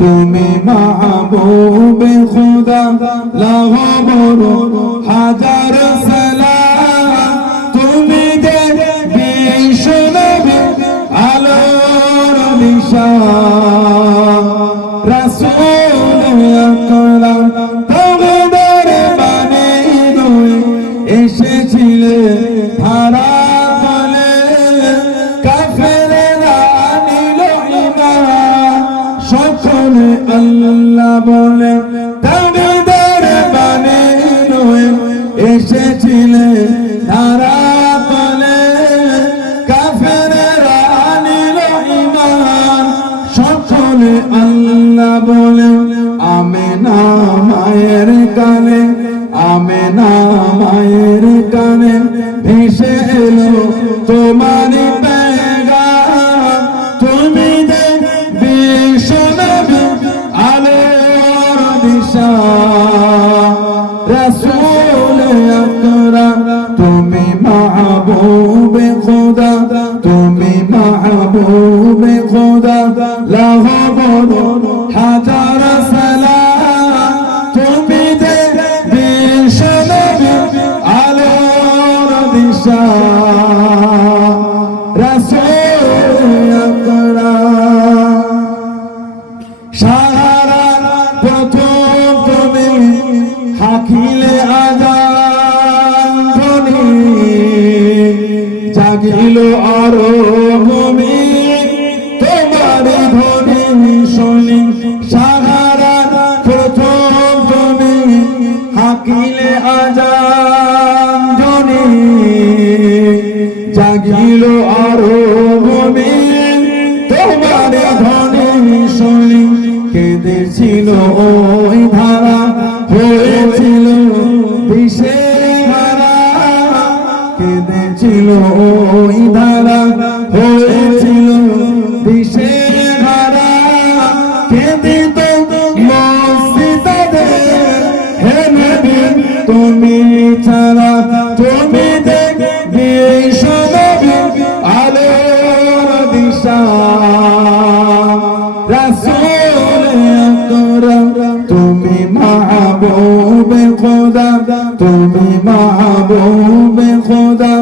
তুমি মাহবুবে খোদা লাখো বড় হাজার সালাম তুমি যে বিশ্ব নবী আলোর নিশান রাসূল আকরাম তোমাদের বাণী নয় এসেছিলে ধারা তলে কাফেরেরা নিল ঈমান সকলে আল্লাহ বলে তোমাদের বাণী নয় এসেছিলে ধারা তলে কাফেরেরা নিল ঈমান সকলে আল্লাহ বলে আমেনা মায়ের কানে আমেনা মায়ের কানে ভেসে এলো তোমারই পেগাম তুমি যে বিশ্ব নবী আলোর নিশান রাসূল আকরাম তুমি মাহবুবে খোদা তুমি মাহবুবে খোদা লাখো বড় হাজার সালাম তুমি যে বিশ্ব নবী আলোর নিশান রাসূল আকরাম সারা প্রথম তুমি হাকিলে আযান ধ্বনি জাগিল আরো ভূমি তোমার ধ্বনি শুনি সারা প্রথম তুমি হাকিলে আযান ধ্বনি জাগিল আরো ভূমি তোমার ধ্বনি শুনি কেঁদেছিল ওই ধারা হয়েছিল দিশেহারা কেঁদেছিল ওই ধারা হয়েছিল দিশেহারা কেঁদিত মসজিদে হে নবী তুমি ছাড়া তুমি দেখে বিশ্ব নবী আলোর দিশান রাসূল আকরাম তুমি মাহবুবে খোদা তুমি মাহবুবে খোদা